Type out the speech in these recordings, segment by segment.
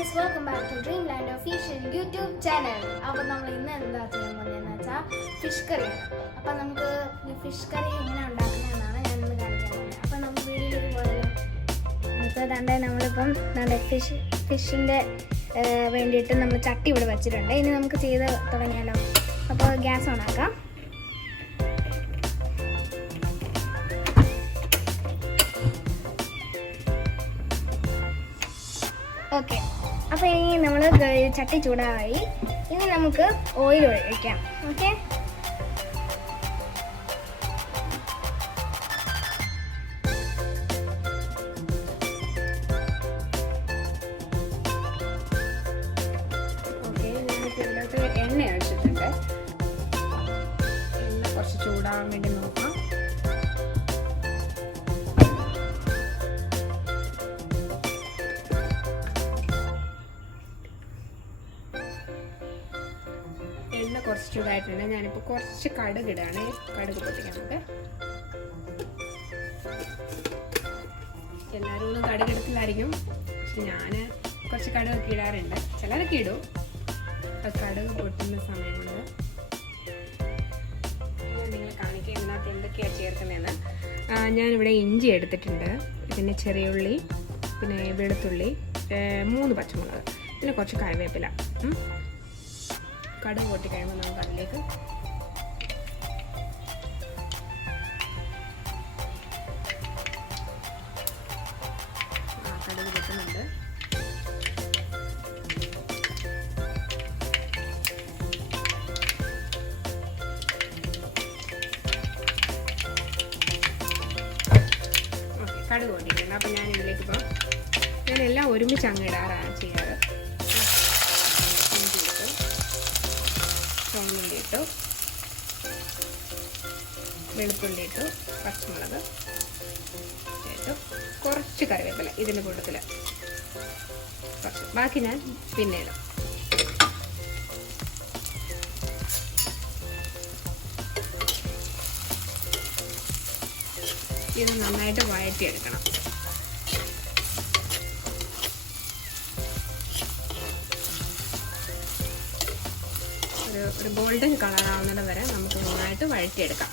Guys, welcome back to dream land official YouTube channel. അപ്പോൾ നമ്മൾ ഇന്ന് എന്താ ചെയ്യാൻ പോകുന്നതെന്ന് വെച്ചാൽ ഫിഷ് കറിയാണ്. അപ്പോൾ നമുക്ക് ഈ ഫിഷ് കറി എങ്ങനെ ഉണ്ടാക്കുന്നതെന്നാണ് ഞാൻ ഇന്ന് കാണിക്കാൻ പോകുന്നത്. അപ്പോൾ നമുക്ക് വീഡിയോയിലേക്ക് പോയാലോ. അപ്പോൾ ദാണ്ടെ നമ്മളിപ്പം ഫിഷിൻ്റെ വേണ്ടിയിട്ട് നമ്മൾ ചട്ടി ഇവിടെ വെച്ചിട്ടുണ്ട്. ഇനി നമുക്ക് ചെയ്ത് തുടങ്ങിയാലോ. അപ്പോൾ ഗ്യാസ് ഓൺ ആക്കാം. ഓക്കെ, അപ്പോൾ ഇനി നമ്മൾ ചട്ടി ചൂടായി. ഇനി നമുക്ക് ഓയിൽ ഒഴിക്കാം. ഓക്കെ, ഇതിനകത്ത് എണ്ണ ഒഴിച്ചിട്ടുണ്ട്. എണ്ണ കുറച്ച് ചൂടാകാൻ വേണ്ടി നോക്കാം. എണ്ണ കുറച്ച് ചൂടായിട്ടുണ്ട്. ഞാനിപ്പോൾ കുറച്ച് കടുക് ഇടാണ്. കടുക് പൊട്ടിക്കാൻ നമുക്ക്. എല്ലാവരും ഒന്നും കടുക് എടുത്തില്ലായിരിക്കും, പക്ഷെ ഞാൻ കുറച്ച് കടുകൊക്കെ ഇടാറുണ്ട്. ചിലരൊക്കെ ഇടും. കടുക് പൊട്ടുന്ന സമയം കൊണ്ട് ഞാൻ നിങ്ങളെ കാണിക്കുക ഇതിനകത്ത് എന്തൊക്കെയാണ് ചേർക്കുന്നതെന്ന്. ഞാനിവിടെ ഇഞ്ചി എടുത്തിട്ടുണ്ട്, പിന്നെ ചെറിയ ഉള്ളി, പിന്നെ വെളുത്തുള്ളി, 3 പച്ചമുളക്, പിന്നെ കുറച്ച് കറിവേപ്പില. കടുക് പൊട്ടി കഴിയുമ്പോൾ നമുക്ക് അതിലേക്ക് കടുക് പൊട്ടുന്നുണ്ട്. കടുക് പൊട്ടിയിട്ടുണ്ട്. അപ്പം ഞാൻ ഇതിലേക്ക് ഇപ്പോൾ ഞാനെല്ലാം ഒരുമിച്ച് അങ്ങ് ഇടാറാണ് ചെയ്യാറ്. ചുവന്നുള്ളി ഇട്ടു, വെളുത്തുള്ളി ഇട്ടു, പച്ചമുളക് ഇട്ടു, കുറച്ച് കറിവേപ്പില ഇതിൻ്റെ കൂട്ടത്തിൽ കുറച്ച്, ബാക്കി ഞാൻ പിന്നെ ഇടും. ഇത് നന്നായിട്ട് വഴറ്റിയെടുക്കണം. ഒരു ഗോൾഡൻ കളർ ആവുന്നത് വരെ നമുക്ക് നന്നായിട്ട് വഴറ്റിയെടുക്കാം.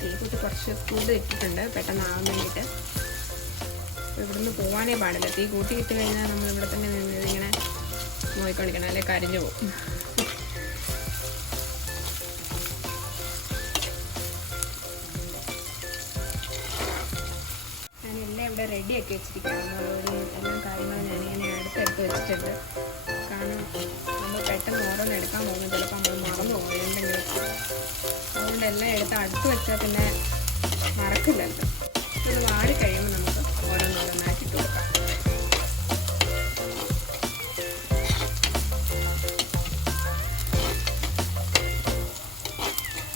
തീക്കുട്ടി കുറച്ച് കൂടുതൽ ഇട്ടിട്ടുണ്ട് പെട്ടെന്നാവാൻ വേണ്ടിയിട്ട്. ഇവിടുന്ന് പോകാനേ പാടില്ല. തീ കൂട്ടിയിട്ട് കഴിഞ്ഞാൽ നമ്മൾ ഇവിടെ തന്നെ നിന്ന് ഇങ്ങനെ നോക്കിക്കൊണ്ടിരിക്കണം, അല്ലെങ്കിൽ കരിഞ്ഞു പോകും. ഇവിടെ റെഡിയാക്കി വെച്ചിരിക്കുകയാണ്. എല്ലാ കാര്യങ്ങളും ഞാനിങ്ങനെ അടുത്തെടുത്ത് വെച്ചിട്ടുണ്ട്. കാരണം നമ്മൾ പെട്ടെന്ന് ഓരോന്ന് എടുക്കാൻ പോകുമ്പോൾ ചിലപ്പോൾ നമ്മൾ മറന്നു പോകും എന്തെങ്കിലും. അതുകൊണ്ട് എല്ലാം എടുത്ത് അടുത്ത് വെച്ചാൽ പിന്നെ മറക്കില്ലല്ലോ. ഇത് വാടി കഴിയുമ്പോൾ നമുക്ക് ഓരോന്നോരോന്നാക്കിയിട്ട് കൊടുക്കാം.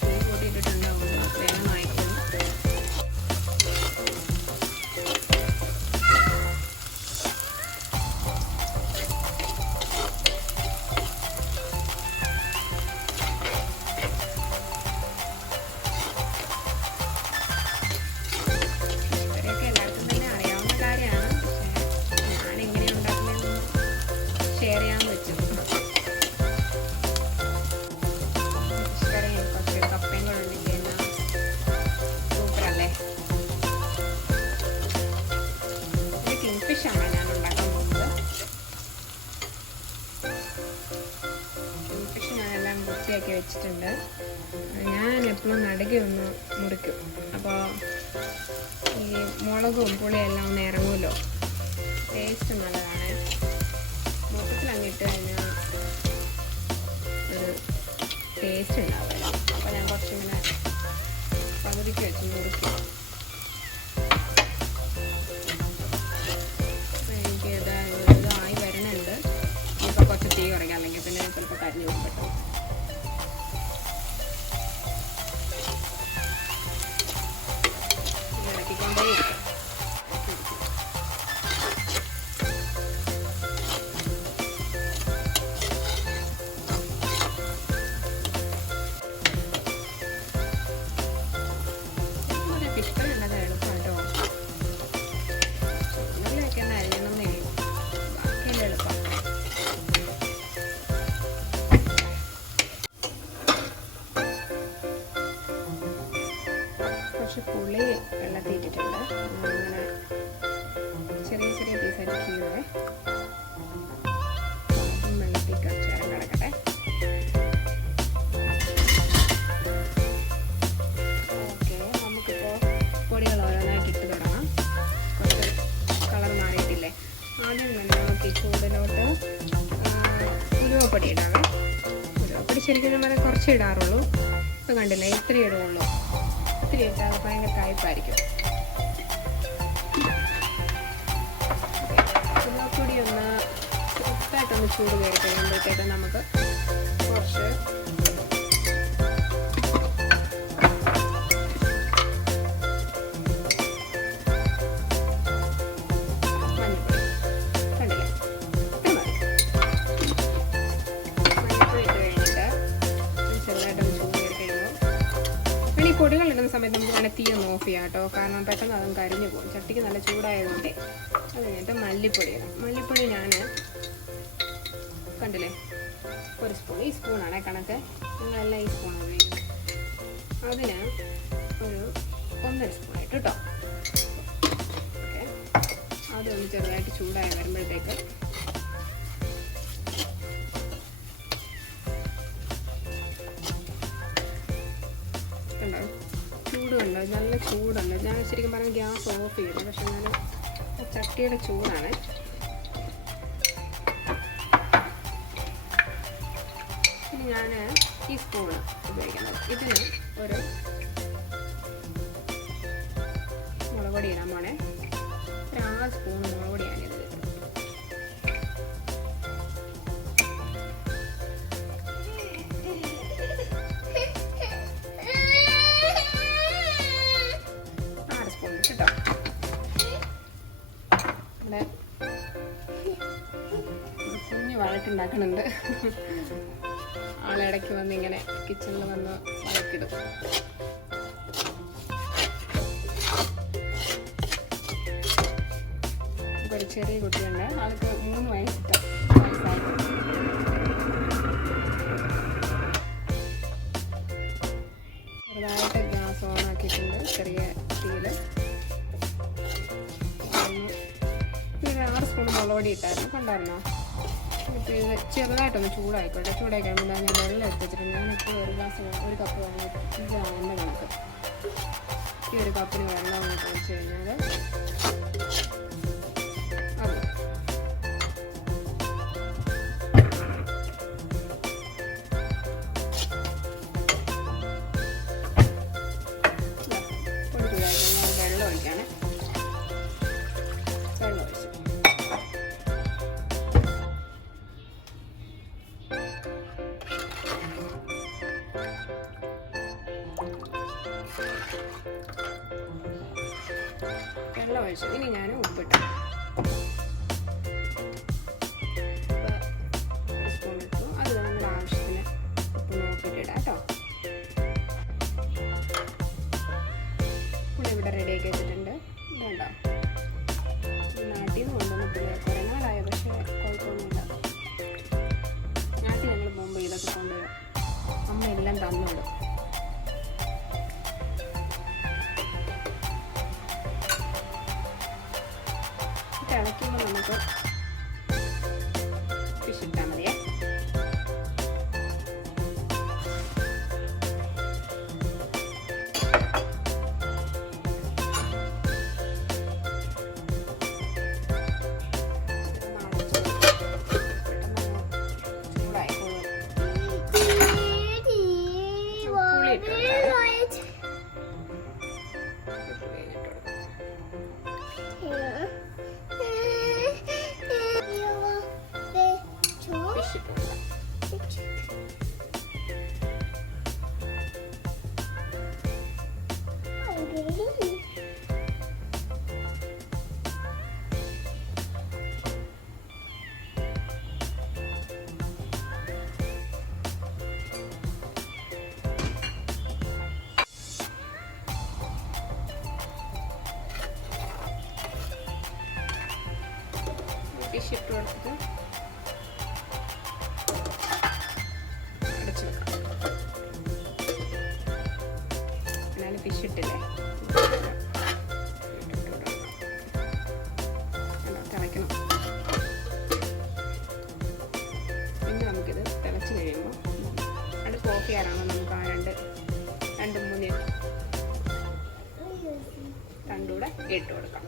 തീ കൂട്ടിയിട്ടിട്ടുണ്ടാവും, വേഗം വായിക്കും. ഷെയർ ചെയ്യാൻ പറ്റും. കപ്പയും കൂടെ ഉണ്ടെങ്കിൽ സൂപ്പറല്ലേ. ഇത് കിങ്ഫിഷാണ് ഞാൻ ഉണ്ടാക്കാൻ പോകുന്നത്. കിങ്ഫിഷ് ഞാനെല്ലാം വൃത്തിയാക്കി വെച്ചിട്ടുണ്ട്. ഞാൻ എപ്പോഴും നടുകെ ഒന്ന് മുറിക്കും. അപ്പോൾ ഈ മുളകും പുളിയെല്ലാം ഒന്ന് ഇറങ്ങുമല്ലോ, ടേസ്റ്റ് നല്ലതാണ്. മൊത്തത്തിലങ്ങിട്ട് കഴിഞ്ഞാൽ ഒരു ടേസ്റ്റ് ഉണ്ടാവില്ല. അപ്പോൾ ഞാൻ കുറച്ചിങ്ങനെ പകുതിക്ക് വെച്ച് മുറിക്കും. അപ്പോൾ എനിക്ക് ഇതായി വരണുണ്ട്. ഇപ്പോൾ കുറച്ച് തീ കുറയ്ക്കാം, അല്ലെങ്കിൽ പിന്നെ ചിലപ്പോൾ കരിഞ്ഞു കൊടുക്കട്ടോ. ഇളക്കിക്കൊണ്ടേയിരിക്കും. ഉലുവപ്പൊടി ഇടാവേ. ഉലുവപ്പൊടി ശരിക്കും നമ്മൾ കുറച്ച് ഇടാറുള്ളൂ. ഇപ്പം കണ്ടില്ല, ഇത്ര ഇടുള്ളൂ. ഇത്തിരി ഇട്ടാൽ ഭയങ്കര കായ്പായിരിക്കും. ഉലുവപ്പൊടി ഒന്ന് ചെറുതായിട്ടൊന്ന് ചൂട് കയറി കഴിയുമ്പോഴത്തേക്ക് നമുക്ക് കുറച്ച് പൊടികൾ ഇടുന്ന സമയത്ത് നമുക്ക് വേണേൽ തീ ഒന്ന് ഓഫ് ചെയ്യാം കേട്ടോ. കാരണം പെട്ടെന്ന് അതും കരിഞ്ഞു പോകും. ചട്ടിക്ക് നല്ല ചൂടായതുകൊണ്ടേ. അത് കഴിഞ്ഞിട്ട് മല്ലിപ്പൊടി ഇടാം. മല്ലിപ്പൊടി ഞാൻ കണ്ടില്ലേ, ഒരു സ്പൂൺ. ഈ സ്പൂണാണേ കണക്ക്. നിങ്ങളെല്ലാം ഈ സ്പൂൺ ഉപയോഗിക്കും. അതിന് ഒരു 1.5 സ്പൂണായിട്ട് കേട്ടോ. ഓക്കെ, അതൊന്ന് ചെറുതായിട്ട് ചൂടായി വരുമ്പോഴത്തേക്ക് ചൂടുണ്ട്, നല്ല ചൂടുണ്ട്. ഞാൻ ശരിക്കും പറഞ്ഞാൽ ഗ്യാസ് ഓഫ് ചെയ്തു. പക്ഷെ ഞാൻ ചട്ടിയുടെ ചൂടാണ്. ഇനി ഞാൻ ഈ സ്പൂണ് ഉപയോഗിക്കുന്നത്. ഇതിന് ഒരു മുളക് പൊടി ഇടാൻ പോണേ. ഒരു 6 സ്പൂൺ മുളക് പൊടിയാണ് ഇത്. കുഞ്ഞ് വഴക്കുണ്ടാക്കുന്നുണ്ട്. ആളിടയ്ക്ക് വന്ന് ഇങ്ങനെ കിച്ചണിൽ വന്ന് വഴക്കിടും. ഒരു ചെറിയ കുട്ടിയുണ്ട്. ആൾക്ക് 3 വയസ്സായി. ചെറുതായിട്ട് ഗ്യാസ് ഓൺ ആക്കിയിട്ടുണ്ട്. ചെറിയ തീയിൽ 6 സ്പൂൺ മുളക് പൊടി ഇട്ടായിരുന്നു. കണ്ടായിരുന്നോ? ഇപ്പോൾ ഇത് ചെറുതായിട്ടൊന്ന് ചൂടായിക്കോട്ടെ. ചൂടായി കഴിയുമ്പോൾ ഞാൻ വെള്ളം എടുത്ത് വെച്ചിട്ടുണ്ട്. ഞാനിപ്പോൾ ഒരു കപ്പ് വെള്ളം, ഇതാണ് എൻ്റെ കണക്ക്. ഈ ഒരു കപ്പിന് വെള്ളം അങ്ങോട്ട് ഒഴിച്ച് കഴിഞ്ഞാൽ അത് ഒരു ചൂടായി കഴിഞ്ഞാൽ വെള്ളം ഒഴിക്കുകയാണ്. വെള്ളം ഒഴിച്ചു ഇനി ഞാൻ ഉപ്പിട്ടു. ഒരു സ്പൂൺ ഇട്ടു. അത് നമ്മുടെ ആവശ്യത്തിന് ഉപ്പ് നോക്കിയിട്ട് ഇടാം കേട്ടോ. ഇവിടെ റെഡിയാക്കി വെച്ചിട്ടുണ്ട്. ഇതുണ്ടോ, നാട്ടിൽ നിന്ന് കൊണ്ടുവന്നിട്ടില്ല. കുറേ നാളായ, പക്ഷേ കുഴപ്പമൊന്നുമില്ല. നാട്ടിൽ ഞങ്ങൾ പോകുമ്പോൾ ഇതൊക്കെ കൊണ്ടുവരാം. അമ്മ എല്ലാം തന്നോളും. തിളയ്ക്കുമ്പോൾ നമുക്ക് ഫിഷ് ഇട്ടാൽ മതിയേ. ഫിഷ് ഇട്ട് കൊടുത്തിട്ട് അടച്ചു വെക്കാം. എന്നാലും ഫിഷ് ഇട്ടില്ലേ, തിളയ്ക്കണം. പിന്നെ നമുക്കിത് തിളച്ച് കഴിയുമ്പോൾ അടുപ്പ് ഓഫ് ചെയ്യാനാണോ നമുക്ക് ആ 2-3 തണ്ടൂടെ ഇട്ട് കൊടുക്കാം.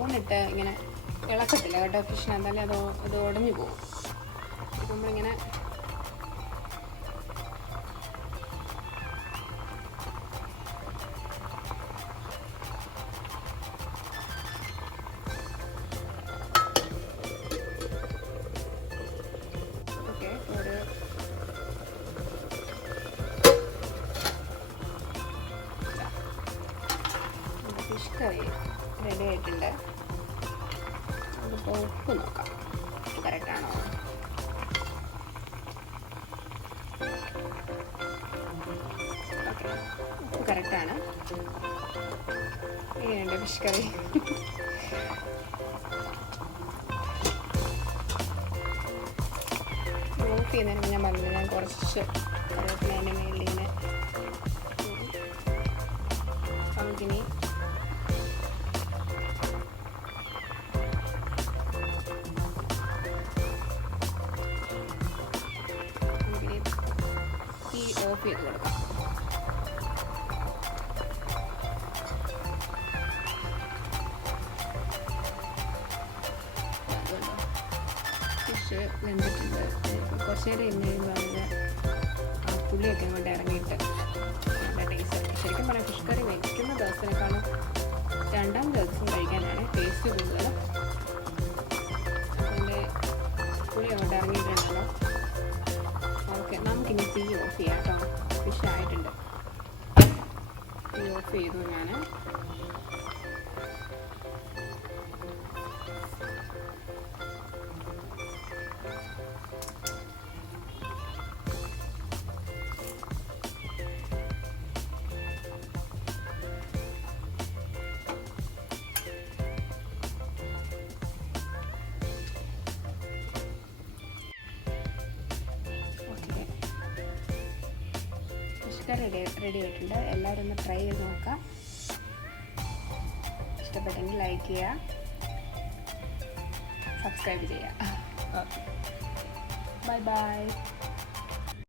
സ്പൂണിട്ട് ഇങ്ങനെ ഇളക്കത്തില്ല കേട്ടോ ഫിഷിന്, എന്നാലേ അത് ഉടഞ്ഞു പോകും. നമ്മളിങ്ങനെ ഫിഷ് കറി റെഡി ആയിട്ടുണ്ട്. അതിപ്പോൾ ഉപ്പ് നോക്കാം കറക്റ്റാണോ. ഓക്കെ, ഉപ്പ് കറക്റ്റാണ്. ഇങ്ങനെയുണ്ട് ഫിഷ് കറി. ഓഫ് ചെയ്യുന്നതിന് ഞാൻ പറഞ്ഞില്ല, ഞാൻ കുറച്ച് കറിവേപ്പില അതിൻ്റെ മേലിൽ ഇങ്ങനെ നമുക്കിനി ഓഫ് ചെയ്ത് കൊടുക്കാം. ഫിഷ് വെന്തിട്ടുണ്ട്. കുറച്ച് നേരം ഇന്ന് കഴിയുമ്പോൾ അതിന് ആ പുളിയൊക്കെ അങ്ങോട്ട് ഇറങ്ങിയിട്ട് നല്ല ടേസ്റ്റ്. ശരിക്കും പറഞ്ഞാൽ ഫിഷ് കറി വയ്ക്കുന്ന ദിവസത്തിനേക്കാളും രണ്ടാം ദിവസം കഴിക്കാനാണ് ടേസ്റ്റ് കൂടുതൽ. അതിൻ്റെ പുളി അങ്ങോട്ട് ഇറങ്ങിയിട്ടുണ്ടല്ലോ. ഓക്കെ, നമുക്കിനി തീ ഓഫ് ചെയ്യാം കേട്ടോ. ഫിഷ് ആയിട്ടുണ്ട്. തീ ഓഫ് ചെയ്തു ഞാൻ. റെഡി ആയിട്ടുണ്ട്. എല്ലാവരും ഒന്ന് ട്രൈ ചെയ്ത് നോക്കാം. ഇഷ്ടപ്പെട്ടെങ്കിൽ ലൈക്ക് ചെയ്യുക, സബ്സ്ക്രൈബ് ചെയ്യുക. Okay, bye bye.